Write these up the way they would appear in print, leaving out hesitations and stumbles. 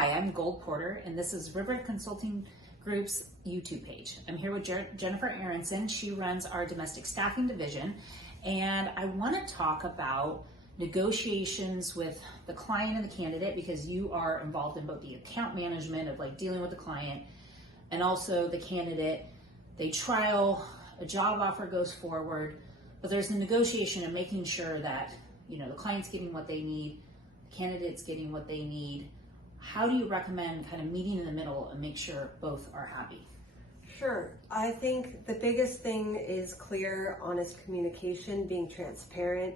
Hi, I'm Gold Porter, and this is Riveter Consulting Group's YouTube page. I'm here with Jennifer Aronson. She runs our domestic staffing division, and I want to talk about negotiations with the client and the candidate, because you are involved in both the account management of like dealing with the client and also the candidate. They trial, a job offer goes forward, but there's a negotiation of making sure that, you know, the client's getting what they need, the candidate's getting what they need. How do you recommend kind of meeting in the middle and make sure both are happy? Sure. I think the biggest thing is clear, honest communication, being transparent,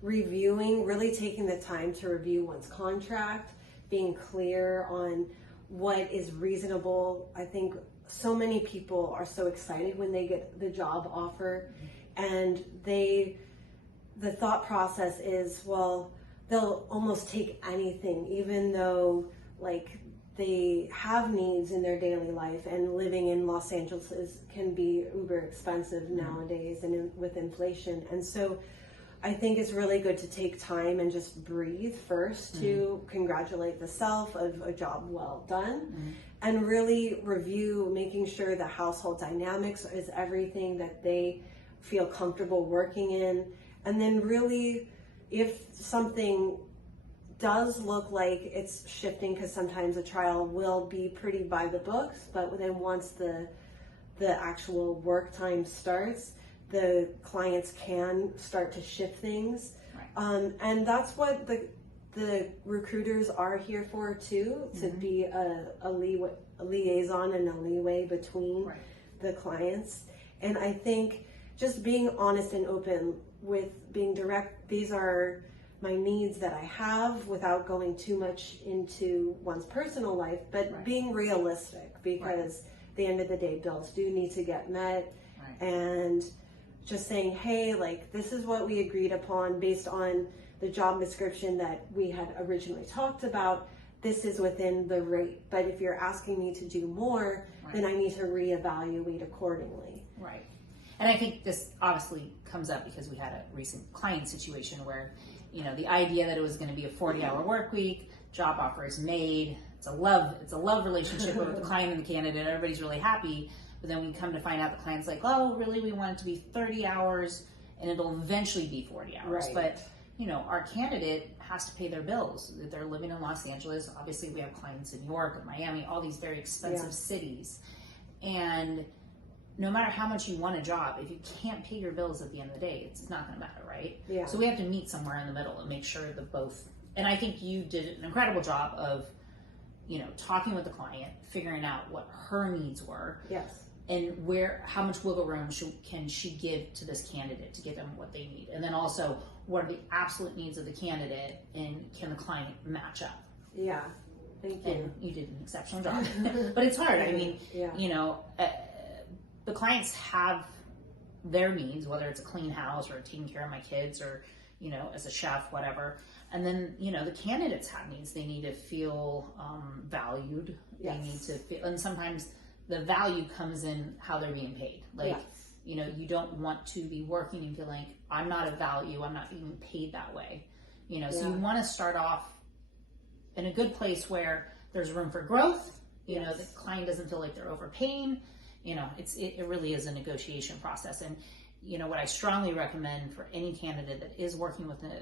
reviewing, really taking the time to review one's contract, being clear on what is reasonable. I think so many people are so excited when they get the job offer, and the thought process is, well, they'll almost take anything, even though like they have needs in their daily life, and living in Los Angeles can be uber expensive nowadays, and with inflation. And so I think it's really good to take time and just breathe first to congratulate the self of a job well done, and really review, making sure the household dynamics is everything that they feel comfortable working in. And then really, if something does look like it's shifting, because sometimes a trial will be pretty by the books, but then once the actual work time starts, the clients can start to shift things. Right. And that's what the recruiters are here for too, to be a liaison and a leeway between the clients. And I think just being honest and open with being direct, these are my needs that I have, without going too much into one's personal life, but being realistic, because at the end of the day, bills do need to get met. And just saying, hey, like, this is what we agreed upon based on the job description that we had originally talked about. This is within the rate, but if you're asking me to do more, then I need to reevaluate accordingly. Right. And I think this obviously comes up because we had a recent client situation where, you know, the idea that it was going to be a 40-hour work week, job offer is made, it's a love relationship with the client and the candidate, everybody's really happy. But then we come to find out the client's like, oh, really, we want it to be 30 hours and it'll eventually be 40 hours. But, you know, our candidate has to pay their bills. They're living in Los Angeles. Obviously, we have clients in New York and Miami, all these very expensive cities. And no matter how much you want a job, if you can't pay your bills at the end of the day, it's not going to matter, right? So we have to meet somewhere in the middle and make sure that both. And I think you did an incredible job of, you know, talking with the client, figuring out what her needs were. And how much wiggle room can she give to this candidate to give them what they need? And then also, what are the absolute needs of the candidate, and can the client match up? Thank you. And you did an exceptional job. But it's hard. I mean, you know, the clients have their needs, whether it's a clean house or taking care of my kids or, you know, as a chef, whatever. And then, you know, the candidates have needs. They need to feel valued. They need to feel, and sometimes the value comes in how they're being paid. Like, you know, you don't want to be working and feel like, I'm not of value, I'm not being paid that way. You know, so you want to start off in a good place where there's room for growth. You know, the client doesn't feel like they're overpaying. You know, it really is a negotiation process. And, you know, what I strongly recommend for any candidate that is working with an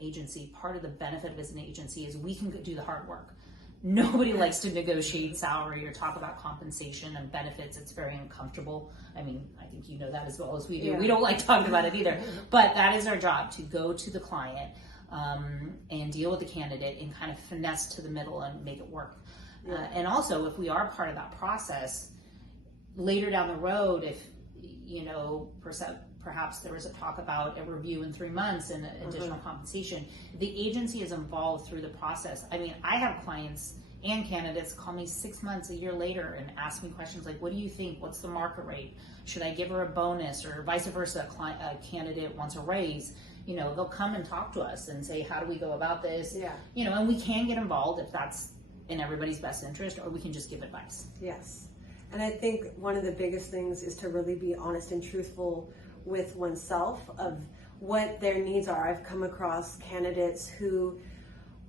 agency, part of the benefit of as an agency is we can do the hard work. Nobody likes to negotiate salary or talk about compensation and benefits. It's very uncomfortable. I mean, I think you know that as well as we do. We don't like talking about it either. But that is our job, to go to the client and deal with the candidate and kind of finesse to the middle and make it work. And also, if we are part of that process, later down the road, if, you know, perhaps there was a talk about a review in 3 months and additional compensation, the agency is involved through the process. I mean, I have clients and candidates call me 6 months, a year later, and ask me questions like, what do you think? What's the market rate? Should I give her a bonus? Or vice versa, a candidate wants a raise. You know, they'll come and talk to us and say, how do we go about this? You know, and we can get involved if that's in everybody's best interest, or we can just give advice. And I think one of the biggest things is to really be honest and truthful with oneself of what their needs are. I've come across candidates who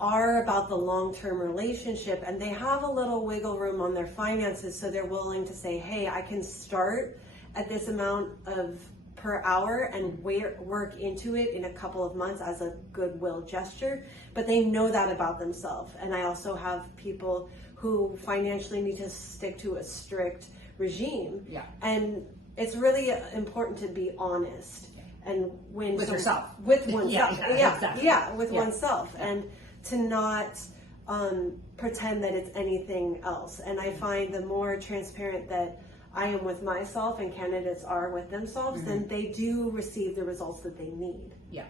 are about the long-term relationship and they have a little wiggle room on their finances, so they're willing to say, hey, I can start at this amount of per hour and work into it in a couple of months as a goodwill gesture, but they know that about themselves. And I also have people who financially need to stick to a strict regime. Yeah. And it's really important to be honest and with yourself, with oneself, exactly. oneself, and to not pretend that it's anything else. And I find the more transparent that I am with myself and candidates are with themselves, then they do receive the results that they need. Yeah.